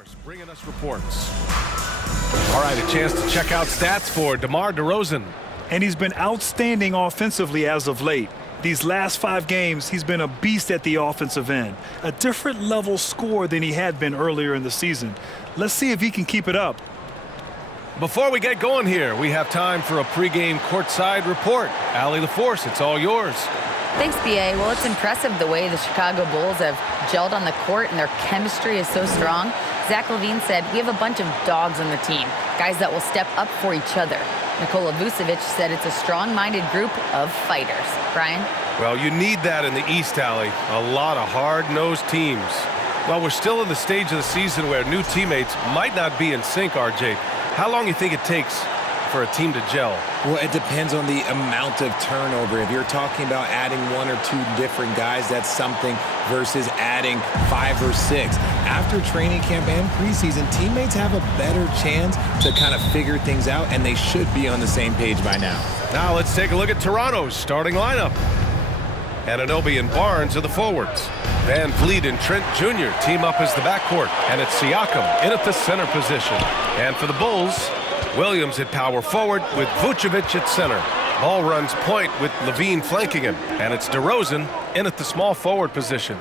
Force bringing us reports. All right, a chance to check out stats for DeMar DeRozan. And he's been outstanding offensively as of late. These last 5 games, he's been a beast at the offensive end. A different level score than he had been earlier in the season. Let's see if he can keep it up. Before we get going here, we have time for a pregame courtside report. Allie LaForce, it's all yours. Thanks, B.A. Well, it's impressive the way the Chicago Bulls have gelled on the court and their chemistry is so strong. Zach LaVine said, "We have a bunch of dogs on the team, guys that will step up for each other." Nikola Vucevic said it's a strong-minded group of fighters. Brian? Well, you need that in the East, Allie. A lot of hard-nosed teams. Well, we're still in the stage of the season where new teammates might not be in sync, RJ. How long do you think it takes for a team to gel? Well, it depends on the amount of turnover. If you're talking about adding 1 or 2 different guys, that's something versus adding 5 or 6. After training camp and preseason, teammates have a better chance to kind of figure things out, and they should be on the same page by now. Now let's take a look at Toronto's starting lineup. Anunoby and Barnes are the forwards. Van Vliet and Trent Jr. team up as the backcourt, and it's Siakam in at the center position. And for the Bulls, Williams at power forward with Vucevic at center. Ball runs point with LaVine flanking him, and it's DeRozan in at the small forward position.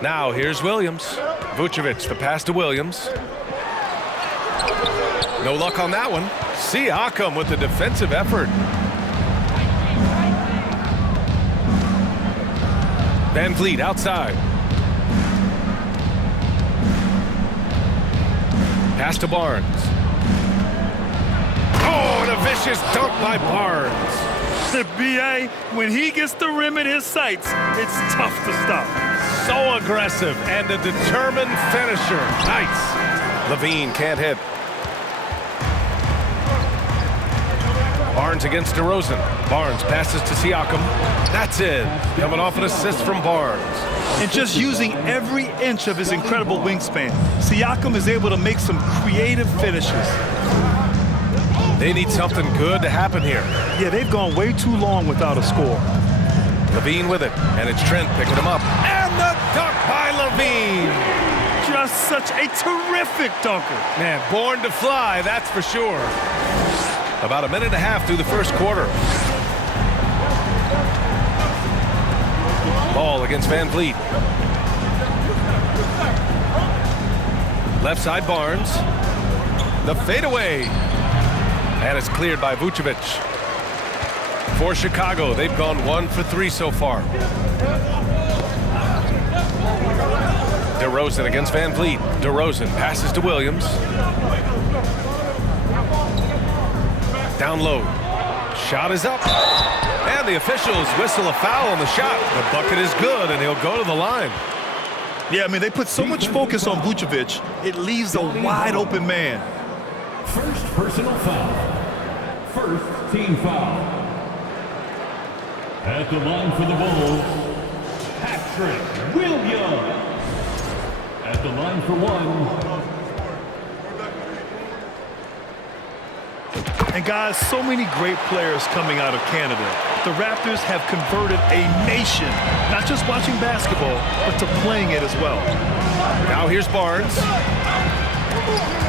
Now here's Williams. Vucevic, the pass to Williams. No luck on that one. Siakam with the defensive effort. Van Vliet outside. Pass to Barnes. Oh, and a vicious dunk by Barnes. The B.A., when he gets the rim in his sights, it's tough to stop. So aggressive and a determined finisher. Nice. LaVine can't hit. Barnes against DeRozan. Barnes passes to Siakam. That's it. Coming off an assist from Barnes. And just using every inch of his incredible wingspan, Siakam is able to make some creative finishes. They need something good to happen here. Yeah, they've gone way too long without a score. LaVine with it, and it's Trent picking him up. And the dunk by LaVine. Just such a terrific dunker. Man, born to fly, that's for sure. About a minute and a half through the first quarter. Ball against Van Vliet. Left side Barnes. The fadeaway. And it's cleared by Vucevic. For Chicago, they've gone 1 for 3 so far. DeRozan against Van Vliet. DeRozan passes to Williams. Down low. Shot is up. And the officials whistle a foul on the shot. The bucket is good, and he'll go to the line. Yeah, I mean, they put so much focus on Vucevic, it leaves a wide open man. First personal foul. First team foul. At the line for the Bulls, Patrick Williams. At the line for 1. And guys, so many great players coming out of Canada. The Raptors have converted a nation, not just watching basketball, but to playing it as well. Now here's Barnes.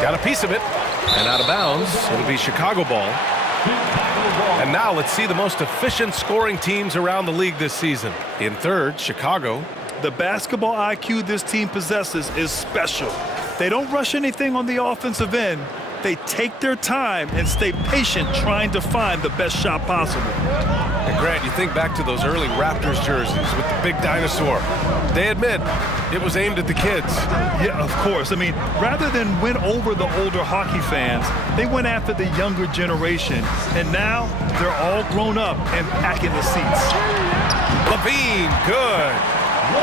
Got a piece of it. And out of bounds, it'll be Chicago ball. And now let's see the most efficient scoring teams around the league this season. In third, Chicago. The basketball IQ this team possesses is special. They don't rush anything on the offensive end. They take their time and stay patient trying to find the best shot possible. And Grant, you think back to those early Raptors jerseys with the big dinosaur. They admit it was aimed at the kids. Yeah, of course. I mean, rather than win over the older hockey fans, they went after the younger generation. And now they're all grown up and packing the seats. LaVine, good.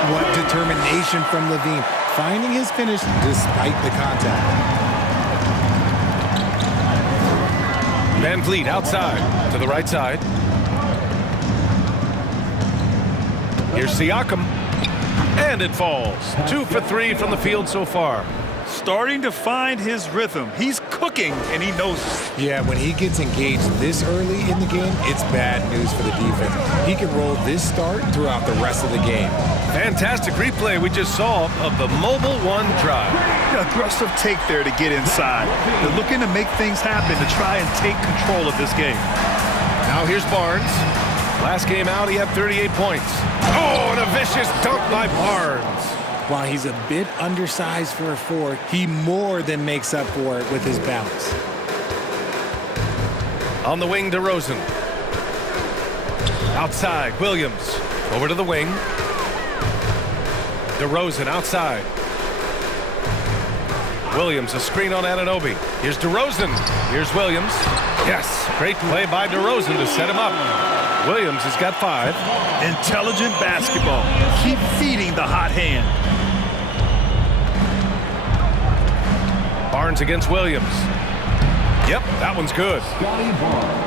What determination from LaVine, finding his finish despite the contact. Van Vliet outside to the right side. Here's Siakam. And it falls. 2 for 3 from the field so far. starting to find his rhythm. He's cooking, and he knows it. Yeah, when he gets engaged this early in the game, it's bad news for the defense. He can roll this start throughout the rest of the game. Fantastic replay we just saw of the mobile one drive. Aggressive take there to get inside. They're looking to make things happen to try and take control of this game. Now here's Barnes. Last game out, he had 38 points. Oh, and a vicious dunk by Barnes. While he's a bit undersized for a forward, he more than makes up for it with his bounce. On the wing, DeRozan. Outside, Williams. Over to the wing. DeRozan outside. Williams, a screen on Anunoby. Here's DeRozan. Here's Williams. Yes, great play by DeRozan to set him up. Williams has got 5. Intelligent basketball. Keep feeding the hot hand. Barnes against Williams. Yep, that one's good. Scotty Barnes.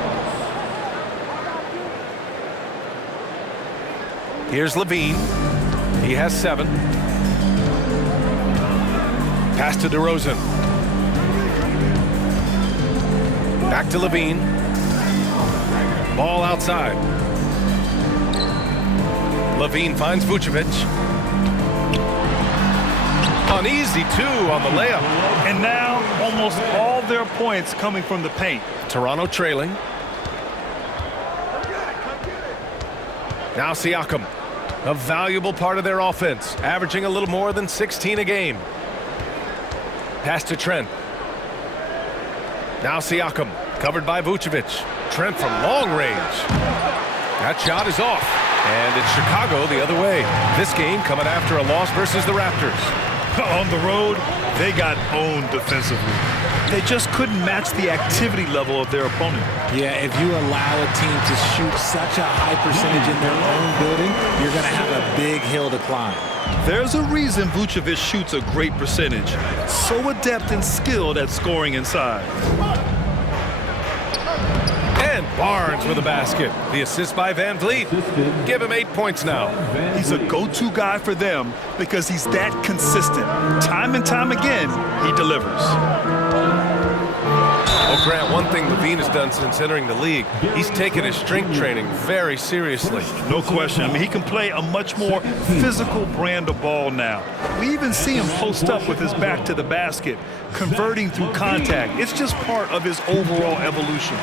Here's Levine. He has 7. Pass to DeRozan. Back to Levine. Ball outside. Levine finds Vucevic. An easy 2 on the layup. And now almost all their points coming from the paint. Toronto trailing. Now Siakam, a valuable part of their offense, averaging a little more than 16 a game. Pass to Trent. Now Siakam, covered by Vucevic. Trent from long range. That shot is off. And it's Chicago the other way. This game coming after a loss versus the Raptors. On the road, they got owned defensively. They just couldn't match the activity level of their opponent. Yeah, if you allow a team to shoot such a high percentage in their own building, you're going to have a big hill to climb. There's a reason Vucevic shoots a great percentage. So adept and skilled at scoring inside. And Barnes with a basket. The assist by Van Vliet. Give him 8 points now. He's a go-to guy for them because he's that consistent. Time and time again, he delivers. Oh, Grant, one thing Levine has done since entering the league, he's taken his strength training very seriously. No question. I mean, he can play a much more physical brand of ball now. We even see him post up with his back to the basket, converting through contact. It's just part of his overall evolution.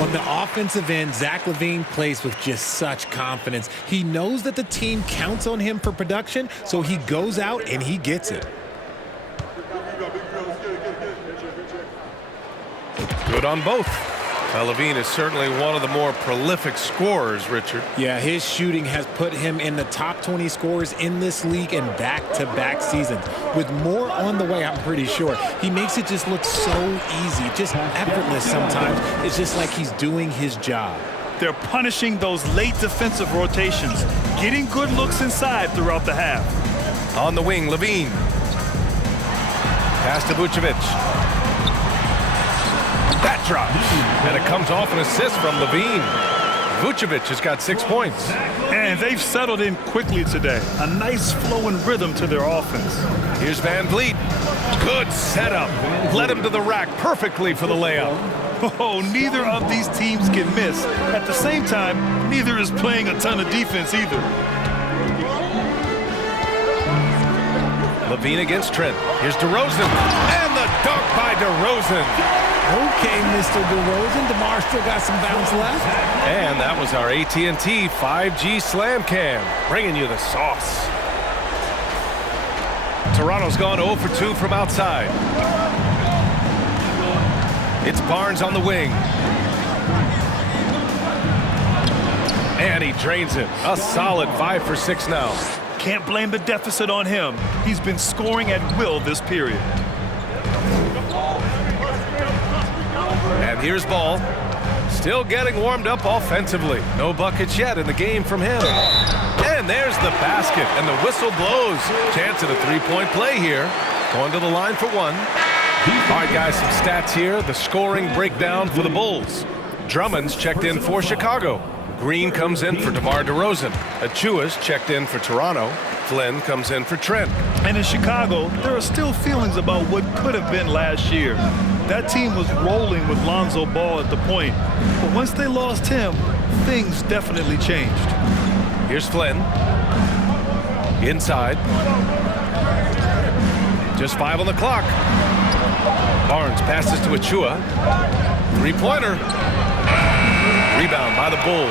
On the offensive end, Zach LaVine plays with just such confidence. He knows that the team counts on him for production, so he goes out and he gets it. Good on both. Levine is certainly one of the more prolific scorers, Richard. Yeah, his shooting has put him in the top 20 scorers in this league in back-to-back seasons. With more on the way, I'm pretty sure. He makes it just look so easy, just effortless sometimes. It's just like he's doing his job. They're punishing those late defensive rotations, getting good looks inside throughout the half. On the wing, Levine. Pass to Vucevic. That drops. And it comes off an assist from Levine. Vucevic has got 6 points. And they've settled in quickly today. A nice flowing rhythm to their offense. Here's Van Vliet. Good setup. Led him to the rack perfectly for the layup. Oh, neither of these teams can miss. At the same time, neither is playing a ton of defense either. Levine against Trent. Here's DeRozan. And the dunk by DeRozan. Okay, Mr. DeRozan. DeMar still got some bounce left. And that was our AT&T 5G Slam Cam, bringing you the sauce. Toronto's gone 0 for 2 from outside. It's Barnes on the wing. And he drains it. A solid 5 for 6 now. Can't blame the deficit on him. He's been scoring at will this period. And here's Ball. Still getting warmed up offensively. No buckets yet in the game from him. And there's the basket, and the whistle blows. Chance at a three-point play here. Going to the line for 1. All right, guys, some stats here. The scoring breakdown for the Bulls. Drummond's checked in for Chicago. Green comes in for DeMar DeRozan. Achua's checked in for Toronto. Flynn comes in for Trent. And in Chicago, there are still feelings about what could have been last year. That team was rolling with Lonzo Ball at the point. But once they lost him, things definitely changed. Here's Flynn. Inside. Just 5 on the clock. Barnes passes to Achua. Three-pointer. Rebound by the Bulls.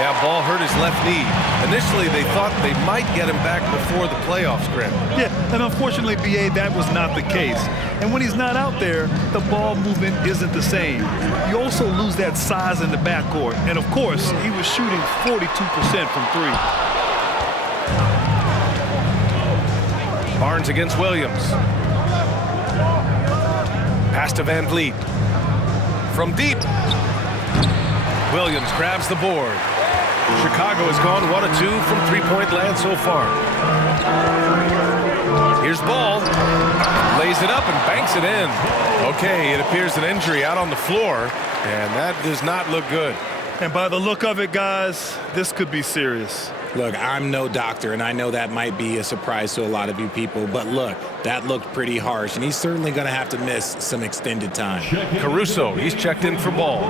Yeah, ball hurt his left knee. Initially, they thought they might get him back before the playoffs, Grant. Yeah, and unfortunately, B.A., that was not the case. And when he's not out there, the ball movement isn't the same. You also lose that size in the backcourt. And, of course, he was shooting 42% from three. Barnes against Williams. Pass to Van Vliet. From deep. Williams grabs the board. Chicago has gone 1 of 2 from three-point land so far. Here's Ball. Lays it up and banks it in. Okay, it appears an injury out on the floor, and that does not look good. And by the look of it, guys, this could be serious. Look, I'm no doctor, and I know that might be a surprise to a lot of you people, but look, that looked pretty harsh, and he's certainly going to have to miss some extended time. Caruso, he's checked in for Ball.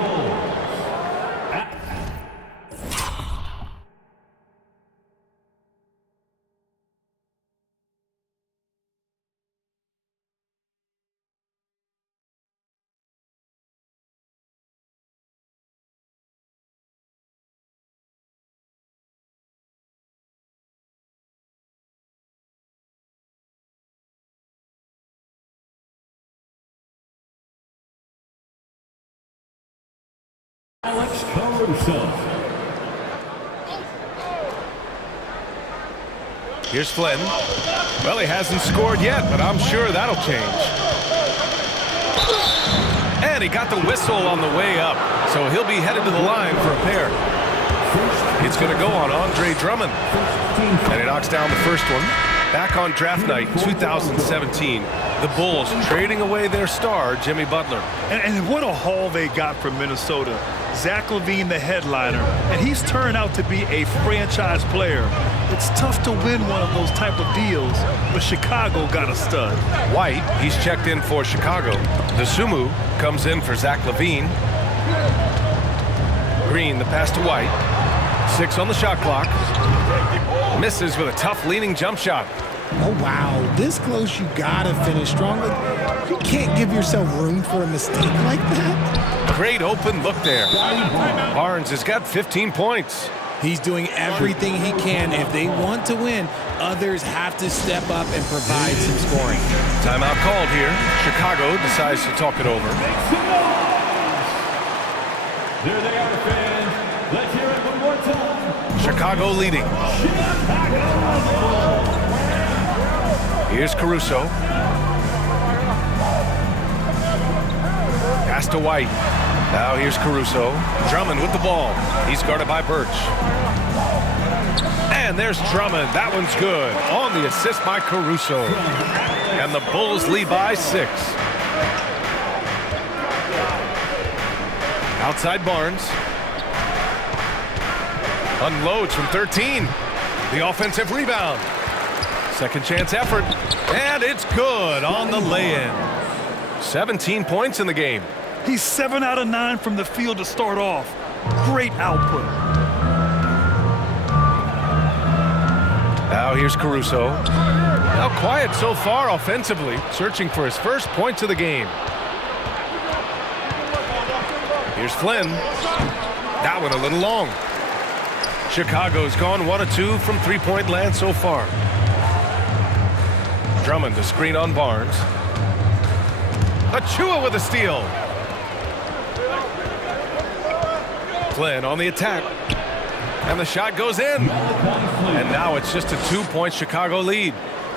Alex Caruso. Here's Flynn. Well, he hasn't scored yet, but I'm sure that'll change. And he got the whistle on the way up, so he'll be headed to the line for a pair. It's going to go on Andre Drummond. And he knocks down the first one. Back on draft night 2017, the Bulls trading away their star, Jimmy Butler. And what a haul they got from Minnesota. Zach LaVine, the headliner, and he's turned out to be a franchise player. It's tough to win one of those type of deals, but Chicago got a stud. White, he's checked in for Chicago. Dosunmu comes in for Zach LaVine. Green, the pass to White. 6 on the shot clock. Misses with a tough leaning jump shot. Oh, wow. This close, you got to finish strong. You can't give yourself room for a mistake like that. Great open look there. Barnes has got 15 points. He's doing everything he can. If they want to win, others have to step up and provide some scoring. Timeout called here. Chicago decides to talk it over. There they are, fans. Let's hear it one more time. Chicago leading. Here's Caruso. Pass to White. Now here's Caruso. Drummond with the ball. He's guarded by Birch. And there's Drummond. That one's good. On the assist by Caruso. And the Bulls lead by 6. Outside Barnes. Unloads from 13. The offensive rebound. Second chance effort. And it's good on the lay-in. 17 points in the game. He's 7 out of 9 from the field to start off. Great output. Now here's Caruso. Now quiet so far offensively, searching for his first points of the game. Here's Flynn. That one a little long. Chicago's gone 1 of 2 from three-point land so far. Drummond to screen on Barnes. Achua with a steal. Flynn on the attack. And the shot goes in. And now it's just a 2-point Chicago lead.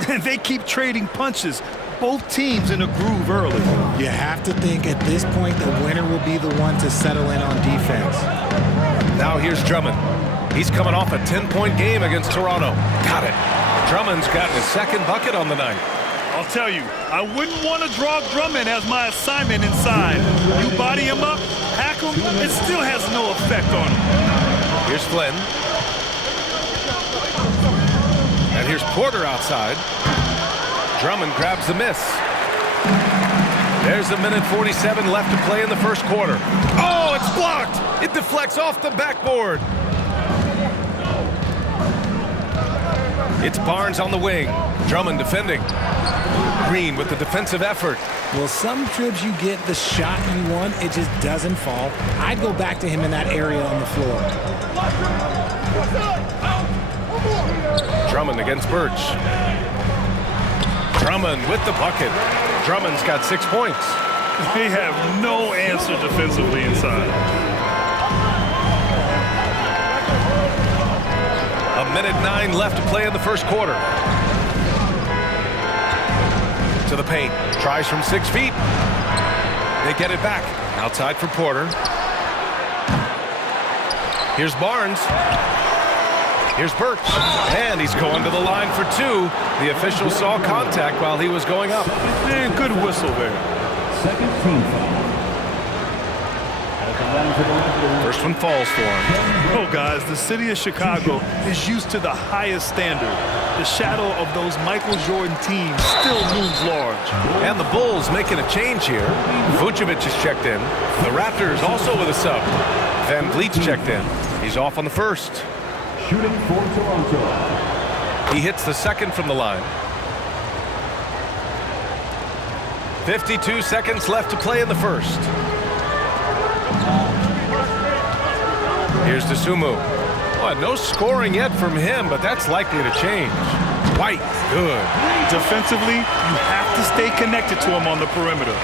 And they keep trading punches. Both teams in a groove early. You have to think at this point the winner will be the one to settle in on defense. Now here's Drummond. He's coming off a 10-point game against Toronto. Got it. Drummond's gotten his second bucket on the night. I'll tell you, I wouldn't want to draw Drummond as my assignment inside. You body him up, hack him, it still has no effect on him. Here's Flynn. And here's Porter outside. Drummond grabs the miss. There's a minute 47 left to play in the first quarter. Oh, it's blocked! It deflects off the backboard. It's Barnes on the wing. Drummond defending. Green with the defensive effort. Well, some trips you get the shot you want, it just doesn't fall. I'd go back to him in that area on the floor. Drummond against Birch. Drummond with the bucket. Drummond's got 6 points. They have no answer defensively inside. A minute 9 left to play in the first quarter. To the paint. Tries from 6 feet. They get it back. Outside for Porter. Here's Barnes. Here's Birch. And he's going to the line for 2. The official saw contact while he was going up. And good whistle there. Second team foul. At the line for the Raptors. First one falls for him. Oh, guys, the city of Chicago is used to the highest standard. The shadow of those Michael Jordan teams still looms large. And the Bulls making a change here. Vucevic is checked in. The Raptors also with a sub. Van Vliet's checked in. He's off on the first. Shooting for Toronto. He hits the second from the line. 52 seconds left to play in the first. Here's Dosunmu. Well, no scoring yet from him, but that's likely to change. White, good. Defensively, you have to stay connected to him on the perimeter.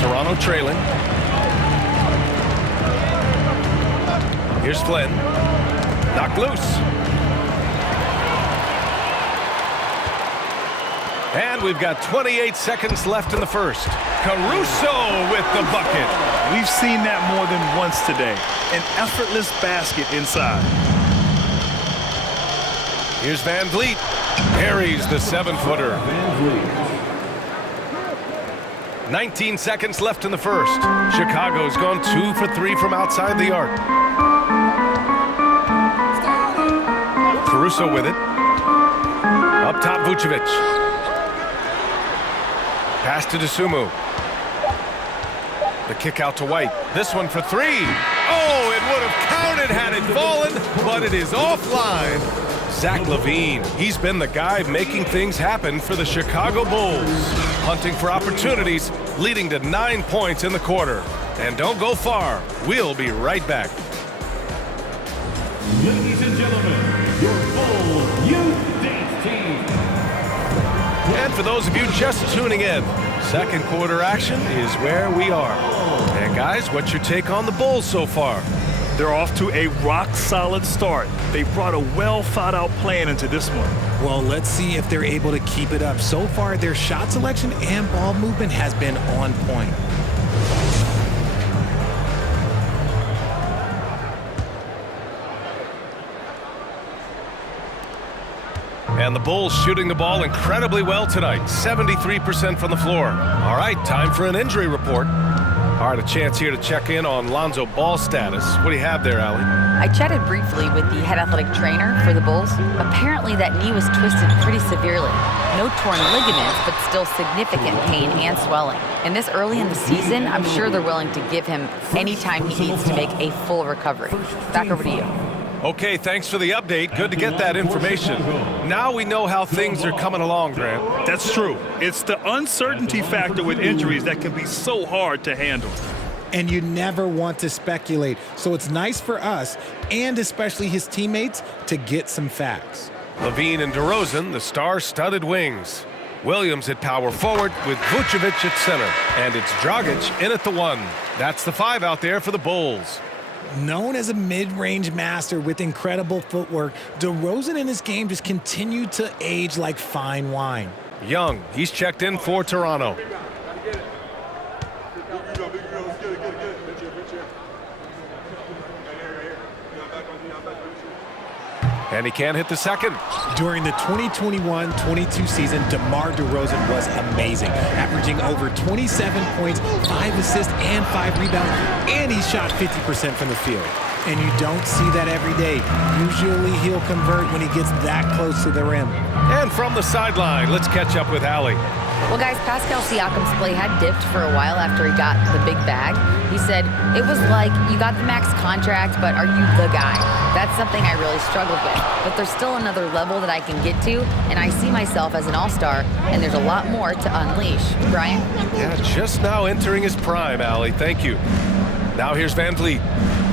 Toronto trailing. Here's Flynn. Knocked loose. And we've got 28 seconds left in the first. Caruso with the bucket. We've seen that more than once today. An effortless basket inside. Here's Van Vliet. Parries the 7-footer. 19 seconds left in the first. Chicago's gone 2 for 3 from outside the arc. Caruso with it. Up top, Vucevic. Pass to Dosunmu. The kick out to White. This one for 3. Oh, it would have counted had it fallen, but it is offline. Zach LaVine, he's been the guy making things happen for the Chicago Bulls. Hunting for opportunities, leading to 9 points in the quarter. And don't go far. We'll be right back. Ladies and gentlemen, your Bulls Youth Dance Team. And for those of you just tuning in, second quarter action is where we are. And guys, what's your take on the Bulls so far? They're off to a rock-solid start. They brought a well-thought-out plan into this one. Well, let's see if they're able to keep it up. So far, their shot selection and ball movement has been on point. And the Bulls shooting the ball incredibly well tonight. 73% from the floor. All right, time for an injury report. All right, a chance here to check in on Lonzo Ball's status. What do you have there, Allie? I chatted briefly with the head athletic trainer for the Bulls. Apparently that knee was twisted pretty severely. No torn ligaments, but still significant pain and swelling. And this early in the season, I'm sure they're willing to give him any time he needs to make a full recovery. Back over to you. Okay, thanks for the update. Good to get that information. Now we know how things are coming along, Grant. That's true. It's the uncertainty factor with injuries that can be so hard to handle. And you never want to speculate. So it's nice for us, and especially his teammates, to get some facts. LaVine and DeRozan, the star-studded wings. Williams at power forward with Vucevic at center. And it's Dragic in at the 1. That's the 5 out there for the Bulls. Known as a mid-range master with incredible footwork, DeRozan in his game just continued to age like fine wine. Young, he's checked in for Toronto. And he can't hit the second. During the 2021-22 season, DeMar DeRozan was amazing, averaging over 27 points, 5 assists, and 5 rebounds, and he shot 50% from the field. and you don't see that every day. Usually he'll convert when he gets that close to the rim. And from the sideline, let's catch up with Allie. Well, guys, Pascal Siakam's play had dipped for a while after he got the big bag. He said, it was like, you got the max contract, but are you the guy? That's something I really struggled with. But there's still another level that I can get to, and I see myself as an all-star, and there's a lot more to unleash. Brian? Yeah, just now entering his prime, Allie. Thank you. Now here's Van Vliet.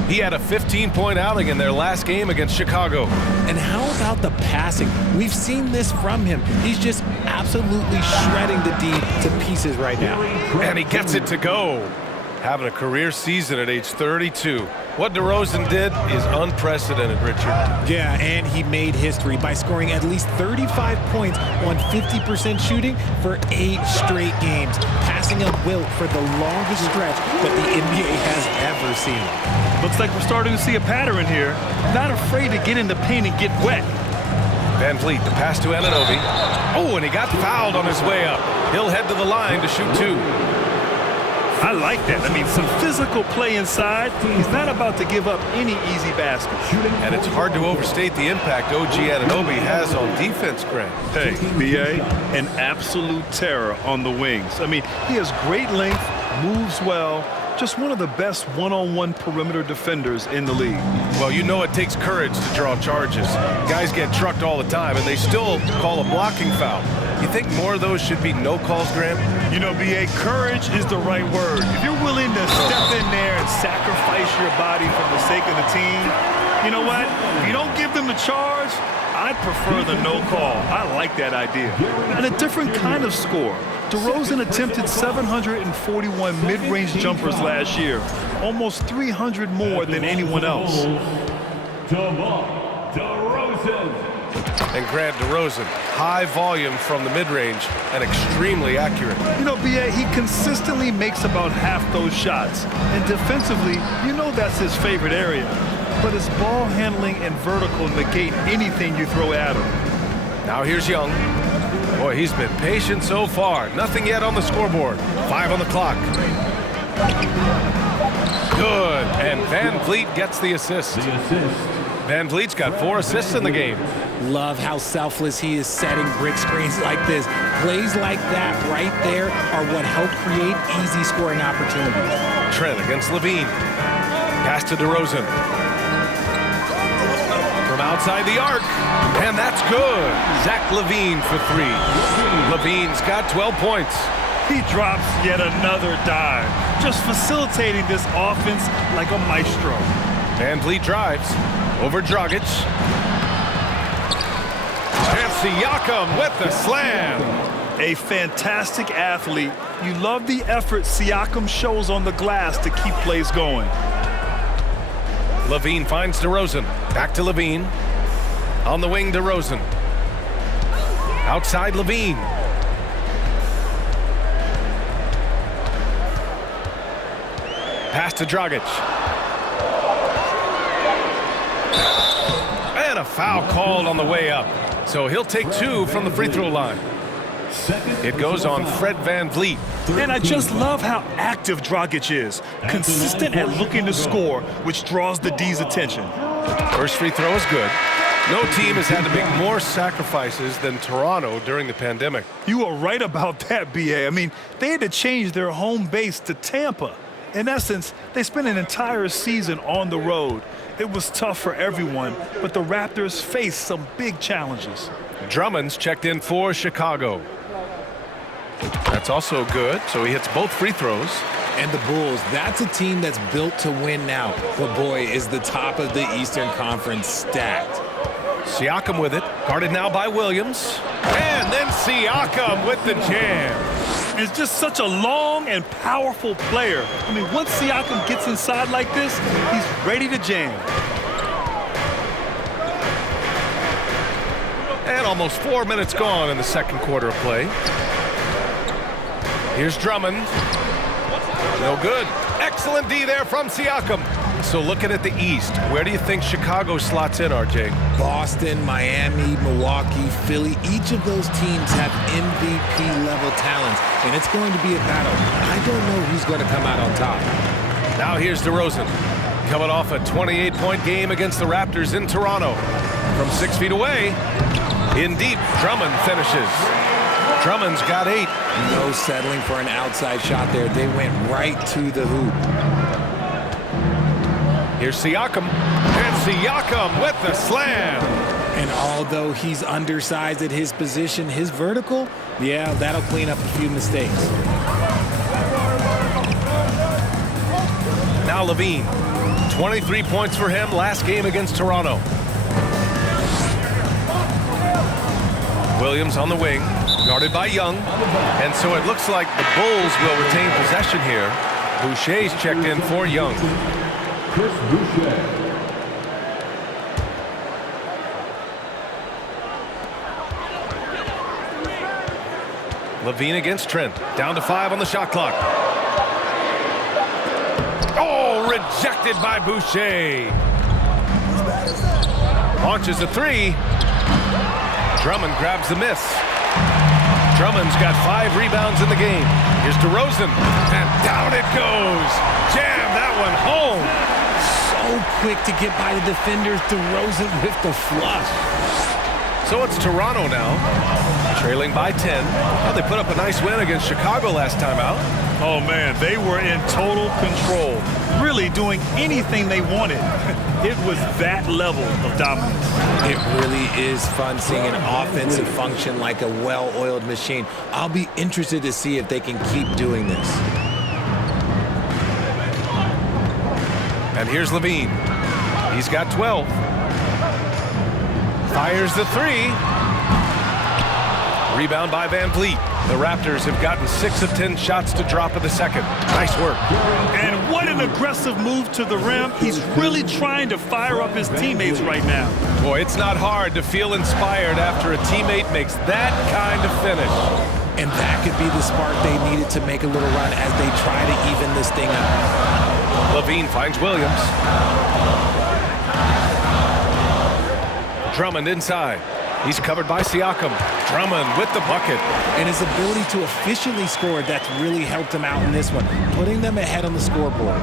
He had a 15-point outing in their last game against Chicago. And how about the passing? We've seen this from him. He's just absolutely shredding the D to pieces right now. And he gets it to go. Having a career season at age 32. What DeRozan did is unprecedented, Richard. Yeah, and he made history by scoring at least 35 points on 50% shooting for 8 straight games, passing up wilt for the longest stretch that the NBA has ever seen. Looks like we're starting to see a pattern here. Not afraid to get in the paint and get wet. Van Vliet, the pass to Anunoby. Oh, and he got fouled on his way up. He'll head to the line to shoot 2. I like that. I mean, some physical play inside. He's not about to give up any easy baskets. And it's hard to overstate the impact OG Anunoby has on defense, Grant. Hey, B.A., an absolute terror on the wings. I mean, he has great length, moves well, just one of the best one-on-one perimeter defenders in the league. Well, you know it takes courage to draw charges. Guys get trucked all the time, and they still call a blocking foul. You think more of those should be no calls, Grant? You know, B.A., courage is the right word. If you're willing to step in there and sacrifice your body for the sake of the team, you know what? If you don't give them the charge, I prefer the no call. I like that idea. And a different kind of score. DeRozan attempted 741 mid-range jumpers last year, almost 300 more than anyone else. DeMar DeRozan. And Grant DeRozan, high volume from the mid-range and extremely accurate. You know, B.A., he consistently makes about half those shots. And defensively, you know that's his favorite area. But his ball handling and vertical negate anything you throw at him. Now here's Young. Boy, he's been patient so far. Nothing yet on the scoreboard. 5 on the clock. Good. And Van Vliet gets the assist. Van Vliet's got 4 assists in the game. Love how selfless he is setting brick screens like this. Plays like that right there are what help create easy scoring opportunities. Trent against Levine. Pass to DeRozan. From outside the arc. And that's good. Zach Levine for 3. Levine's got 12 points. He drops yet another dime, just facilitating this offense like a maestro. Van Vliet drives over Dragic. And Siakam with the slam. A fantastic athlete. You love the effort Siakam shows on the glass to keep plays going. Levine finds DeRozan. Back to Levine. On the wing, DeRozan. Outside Levine. Pass to Dragic. And a foul called on the way up. So he'll take 2 from the free throw line. It goes on Fred Van Vliet. And I just love how active Dragic is. Consistent at looking to score, which draws the D's attention. First free throw is good. No team has had to make more sacrifices than Toronto during the pandemic. You are right about that, B.A. I mean, they had to change their home base to Tampa. In essence, they spent an entire season on the road. It was tough for everyone, but the Raptors faced some big challenges. Drummond's checked in for Chicago. That's also good, so he hits both free throws. And the Bulls, that's a team that's built to win now. But boy, is the top of the Eastern Conference stacked. Siakam with it, guarded now by Williams. And then Siakam with the jam. It's just such a long and powerful player. I mean, once Siakam gets inside like this, he's ready to jam. And almost 4 minutes gone in the second quarter of play. Here's Drummond. No good. Excellent D there from Siakam. So looking at the East, where do you think Chicago slots in, RJ? Boston, Miami, Milwaukee, Philly, each of those teams have MVP-level talents, and it's going to be a battle. I don't know who's going to come out on top. Now here's DeRozan. Coming off a 28-point game against the Raptors in Toronto. From 6 feet away, in deep, Drummond finishes. Drummond's got 8. No settling for an outside shot there. They went right to the hoop. Here's Siakam. And Siakam with the slam. And although he's undersized at his position, his vertical, yeah, that'll clean up a few mistakes. Now Levine. 23 points for him last game against Toronto. Williams on the wing, guarded by Young. And so it looks like the Bulls will retain possession here. Boucher's checked in for Young. Chris Boucher. Levine against Trent. Down to 5 on the shot clock. Oh, rejected by Boucher. Launches a 3. Drummond grabs the miss. Drummond's got 5 rebounds in the game. Here's DeRozan. And down it goes. Jam that one home. So quick to get by the defenders. DeRozan with the flush. So it's Toronto now, trailing by 10. Well, they put up a nice win against Chicago last time out. Oh, man, they were in total control, really doing anything they wanted. It was that level of dominance. It really is fun seeing an offensive function like a well-oiled machine. I'll be interested to see if they can keep doing this. And here's Levine. He's got 12. Fires the 3. Rebound by Van Vliet. The Raptors have gotten 6 of 10 shots to drop in the second. Nice work. And what an aggressive move to the rim. He's really trying to fire up his teammates right now. Boy, it's not hard to feel inspired after a teammate makes that kind of finish. And that could be the spark they needed to make a little run as they try to even this thing up. Levine finds Williams. Drummond inside. He's covered by Siakam. Drummond with the bucket. And his ability to efficiently score, that's really helped him out in this one, putting them ahead on the scoreboard.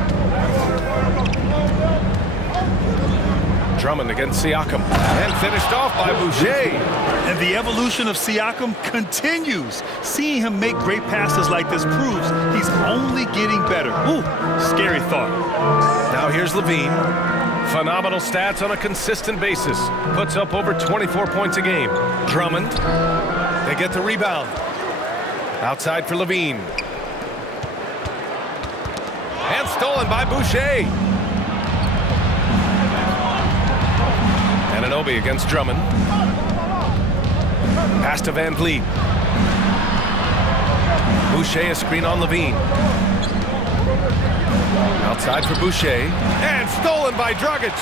Drummond against Siakam. And finished off by Boucher. And the evolution of Siakam continues. Seeing him make great passes like this proves he's only getting better. Ooh, scary thought. Now here's Levine. Phenomenal stats on a consistent basis. Puts up over 24 points a game. Drummond. They get the rebound. Outside for Levine. And stolen by Boucher. Anunoby against Drummond. Pass to Van Vliet. Boucher a screen on Levine. Outside for Boucher. And stolen by Dragic.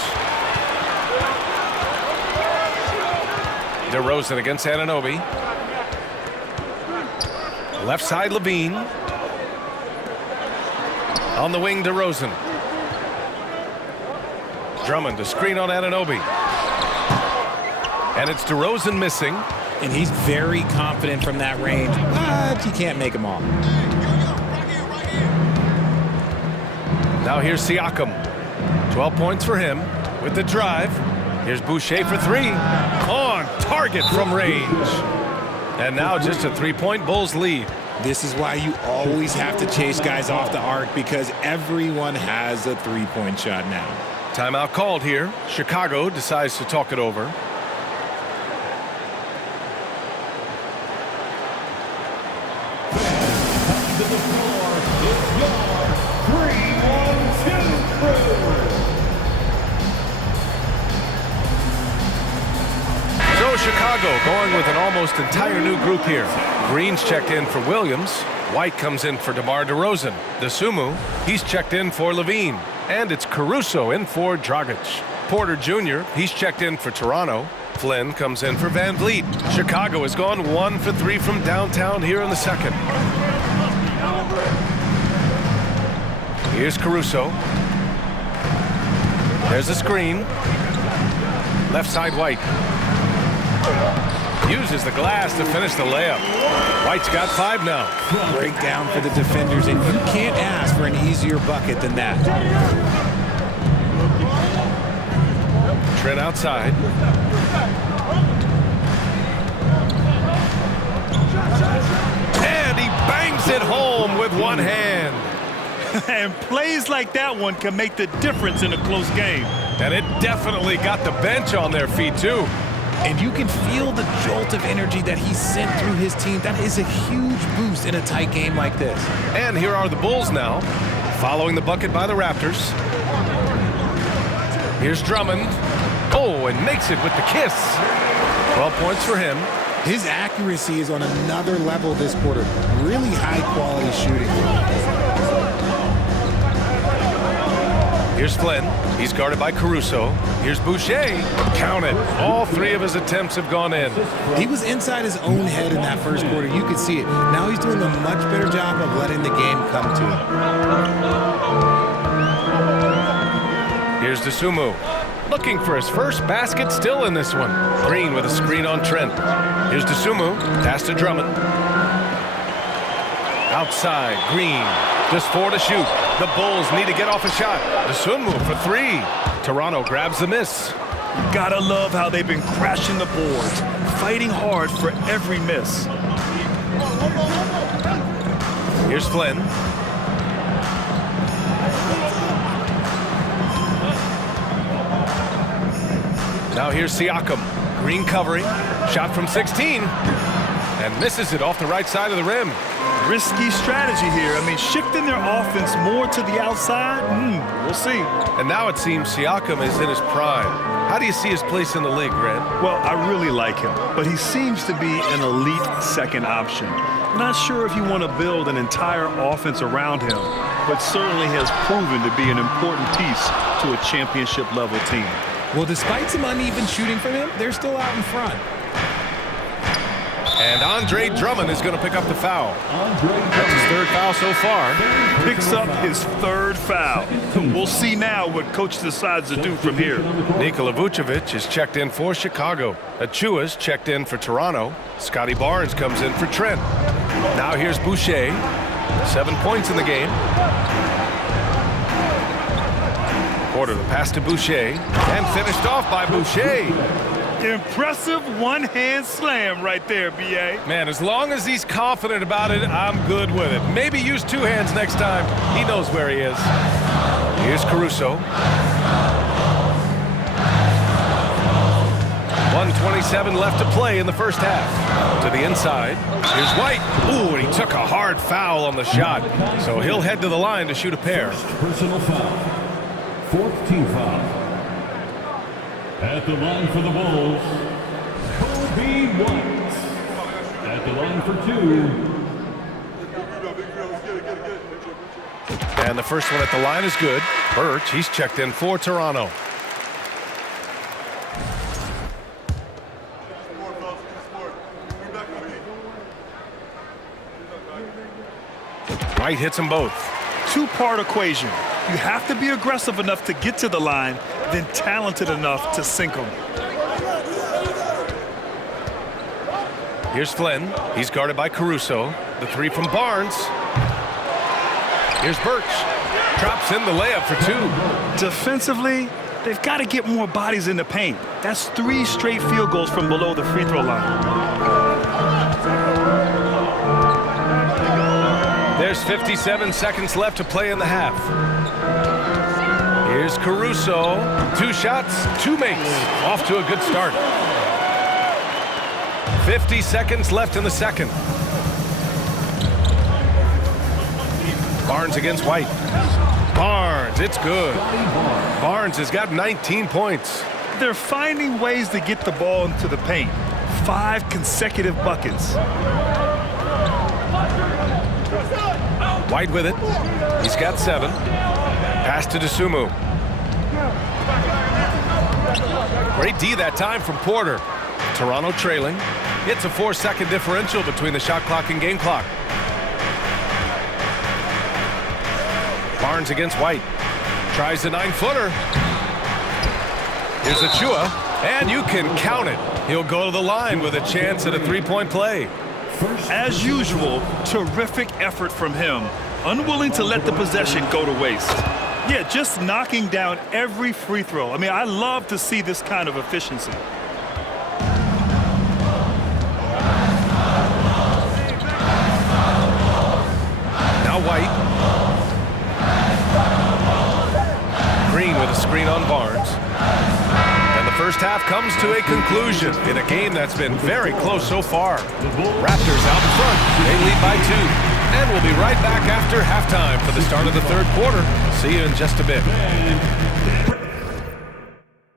DeRozan against Anunoby. Left side Levine. On the wing DeRozan. Drummond a screen on Anunoby. And it's DeRozan missing. And he's very confident from that range, but you can't make them all. Now here's Siakam. 12 points for him with the drive. Here's Boucher for 3. On target from range. And now just a 3-point Bulls lead. This is why you always have to chase guys off the arc, because everyone has a 3-point shot now. Timeout called here. Chicago decides to talk it over. Chicago going with an almost entire new group here. Green's checked in for Williams. White comes in for DeMar DeRozan. Dosunmu, he's checked in for Levine. And it's Caruso in for Dragic. Porter Jr., he's checked in for Toronto. Flynn comes in for Van Vliet. Chicago has gone 1 for 3 from downtown here in the second. Here's Caruso. There's a screen. Left side White. Uses the glass to finish the layup. White's got 5 now. Breakdown for the defenders, and you can't ask for an easier bucket than that. Trent outside. And he bangs it home with one hand. And plays like that one can make the difference in a close game. And it definitely got the bench on their feet, too. And you can feel the jolt of energy that he sent through his team. That is a huge boost in a tight game like this. And here are the Bulls now, following the bucket by the Raptors. Here's Drummond. Oh, and makes it with the kiss. 12 points for him. His accuracy is on another level this quarter. Really high-quality shooting. Here's Flynn. He's guarded by Caruso. Here's Boucher. Count it. All three of his attempts have gone in. He was inside his own head in that first quarter. You could see it. Now he's doing a much better job of letting the game come to him. Here's Dosunmu. Looking for his first basket still in this one. Green with a screen on Trent. Here's Dosunmu. Pass to Drummond. Outside. Green. Just 4 to shoot. The Bulls need to get off a shot. Dosunmu for 3. Toronto grabs the miss. Gotta love how they've been crashing the boards, fighting hard for every miss. Here's Flynn. Now here's Siakam. Green covering. Shot from 16. And misses it off the right side of the rim. Risky strategy here. I mean, shifting their offense more to the outside, we'll see. And now it seems Siakam is in his prime. How do you see his place in the league, Grant? Well, I really like him, but he seems to be an elite second option. Not sure if you want to build an entire offense around him, but certainly has proven to be an important piece to a championship-level team. Well, despite some uneven shooting from him, they're still out in front. And Andre Drummond is going to pick up the foul. That's his third foul so far. Picks up his third foul. We'll see now what coach decides to do from here. Nikola Vucevic is checked in for Chicago. Achua's checked in for Toronto. Scotty Barnes comes in for Trent. Now here's Boucher. 7 points in the game. Quarter the pass to Boucher. And finished off by Boucher. Impressive one-hand slam right there, B.A. Man, as long as he's confident about it, I'm good with it. Maybe use 2 hands next time. He knows where he is. Here's Caruso. 1:27 left to play in the first half. To the inside. Here's White. Ooh, and he took a hard foul on the shot. So he'll head to the line to shoot a pair. Personal foul. 4th team foul. At the line for the Bulls, Kobe White. At the line for 2. And the first one at the line is good. Birch, he's checked in for Toronto. White hits them both. Two-part equation. You have to be aggressive enough to get to the line, then talented enough to sink them. Here's Flynn. He's guarded by Caruso. The 3 from Barnes. Here's Birch. Drops in the layup for 2. Defensively, they've got to get more bodies in the paint. That's 3 straight field goals from below the free throw line. There's 57 seconds left to play in the half. Here's Caruso. 2 shots, 2 makes. Off to a good start. 50 seconds left in the second. Barnes against White. Barnes, it's good. Barnes has got 19 points. They're finding ways to get the ball into the paint. 5 consecutive buckets. White with it. He's got 7. Pass to Dosunmu. Great D that time from Porter. Toronto trailing. It's a 4-second differential between the shot clock and game clock. Barnes against White. Tries the 9-footer. Here's Achua. And you can count it. He'll go to the line with a chance at a 3-point play. As usual, terrific effort from him. Unwilling to let the possession go to waste. Yeah, just knocking down every free throw. I mean, I love to see this kind of efficiency. Now White. Green with a screen on Barnes. And the first half comes to a conclusion in a game that's been very close so far. Raptors out in front. They lead by 2. And we'll be right back after halftime for the start of the third quarter. See you in just a bit.